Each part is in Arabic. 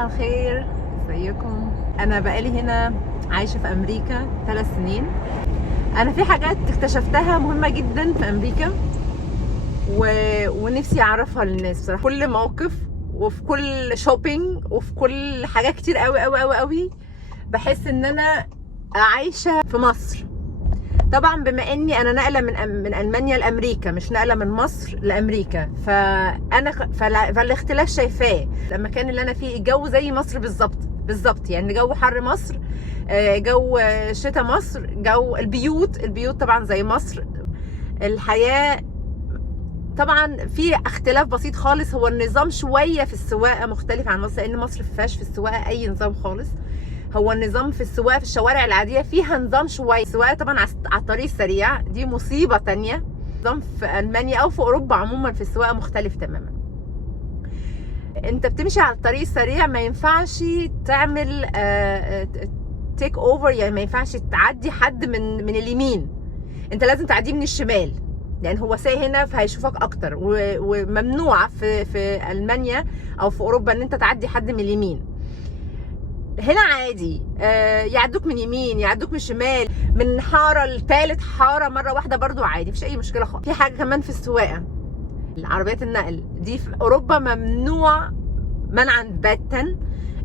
صباح الخير، ازيكم؟ انا بقالي هنا عايشه في امريكا 3 سنين. انا في حاجات اكتشفتها مهمه جدا في امريكا ونفسي اعرفها للناس بصراحه. كل موقف وفي كل شوبينج وفي كل حاجات كتير قوي قوي قوي قوي بحس ان انا عايشه في مصر. طبعا بما اني انا ناقله من المانيا لامريكا، مش ناقله من مصر لامريكا، فالاختلاف شايفاه. المكان اللي انا فيه الجو زي مصر بالظبط، يعني جو حر مصر، جو شتاء مصر، جو البيوت طبعا زي مصر. الحياه طبعا في اختلاف بسيط خالص، هو النظام شويه في السواقه مختلف عن مصر، لان مصر فيهاش في السواقه اي نظام خالص. هو النظام في السواقه في الشوارع العاديه فيها نظام شويه، السواقه طبعا على الطريق السريع دي مصيبه تانية. نظام في المانيا او في اوروبا عموما في السواقه مختلف تماما. انت بتمشي على الطريق السريع ما ينفعش تعمل تيك اوفر، يعني ما ينفعش تعدي حد من اليمين، انت لازم تعديه من الشمال، لان هو سايق هنا فهيشوفك اكتر. وممنوع في المانيا او في اوروبا ان انت تعدي حد من اليمين. هنا عادي، يعدوك من يمين، يعدوك من شمال، من حاره لثالث حاره مره واحده برضو عادي، مفيش اي مشكله خالص. في حاجه كمان في السواقه، العربيات النقل دي في اوروبا ممنوع منعا باتا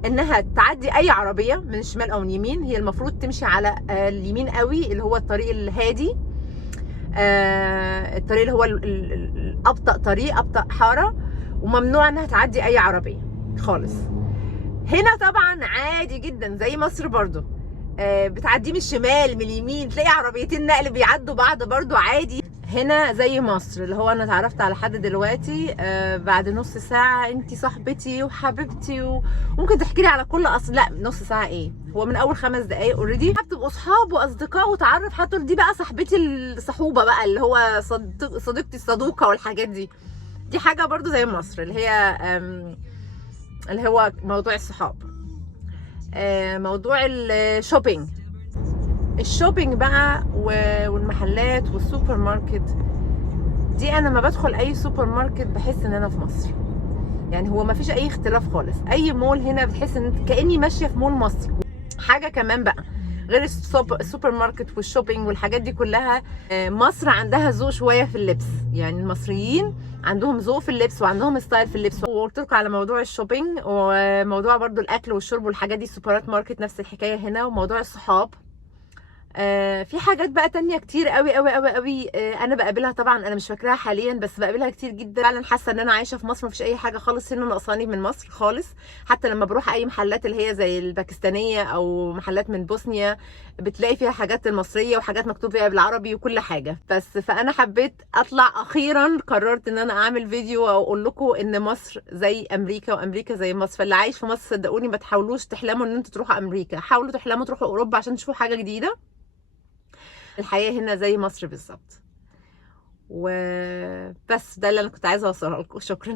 انها تعدي اي عربيه من الشمال او اليمين. هي المفروض تمشي على اليمين قوي، اللي هو الطريق الهادي، الطريق اللي هو ابطا حاره، وممنوع انها تعدي اي عربيه خالص. هنا طبعا عادي جدا زي مصر برضو، بتعديه من الشمال من اليمين، تلاقي عربيتين نقل بيعدوا بعض برضو عادي. هنا زي مصر، اللي هو انا اتعرفت على حد دلوقتي بعد نص ساعة انتي صاحبتي وحبيبتي وممكن تحكي لي على كل لا نص ساعة ايه، هو من اول 5 دقايق اوريدي بتبقوا اصحاب واصدقاء وتعرف. حتى دي بقى صاحبتي الصحوبة بقى، اللي هو صديقتي الصدوقة والحاجات دي حاجة برضو زي مصر، اللي هو موضوع الصحاب. موضوع الشوبينج بقى والمحلات والسوبر ماركت دي، انا ما بدخل اي سوبر ماركت بحس ان انا في مصر. يعني هو ما فيش اي اختلاف خالص، اي مول هنا بتحس ان كاني ماشيه في مول مصر. حاجه كمان بقى غير السوبر ماركت والشوبينج والحاجات دي كلها، مصر عندها ذوق شويه في اللبس، يعني المصريين عندهم ذوق في اللبس وعندهم ستايل في اللبس. وقلت لكم على موضوع الشوبينج وموضوع برضو الاكل والشرب والحاجات دي، سوبرات ماركت نفس الحكايه هنا. وموضوع الصحاب، في حاجات بقى تانية كتير قوي قوي قوي قوي انا بقابلها. طبعا انا مش فاكراها حاليا بس بقابلها كتير جدا. فعلا حاسه ان انا عايشه في مصر، مفيش اي حاجه خالص هنا ناقصاني من مصر خالص. حتى لما بروح اي محلات اللي هي زي الباكستانيه او محلات من بوسنيا، بتلاقي فيها حاجات المصريه وحاجات مكتوب فيها بالعربي وكل حاجه. بس فانا حبيت اطلع، اخيرا قررت ان انا اعمل فيديو واقول لكم ان مصر زي امريكا وامريكا زي مصر. فاللي عايش في مصر صدقوني ما تحاولوش تحلموا ان انتوا تروحوا امريكا، حاولوا تحلموا تروحوا اوروبا عشان تشوفوا حاجه جديده. الحياة هنا زي مصر بالظبط. وبس ده اللي انا كنت عايزه اوصله لكم. شكرا.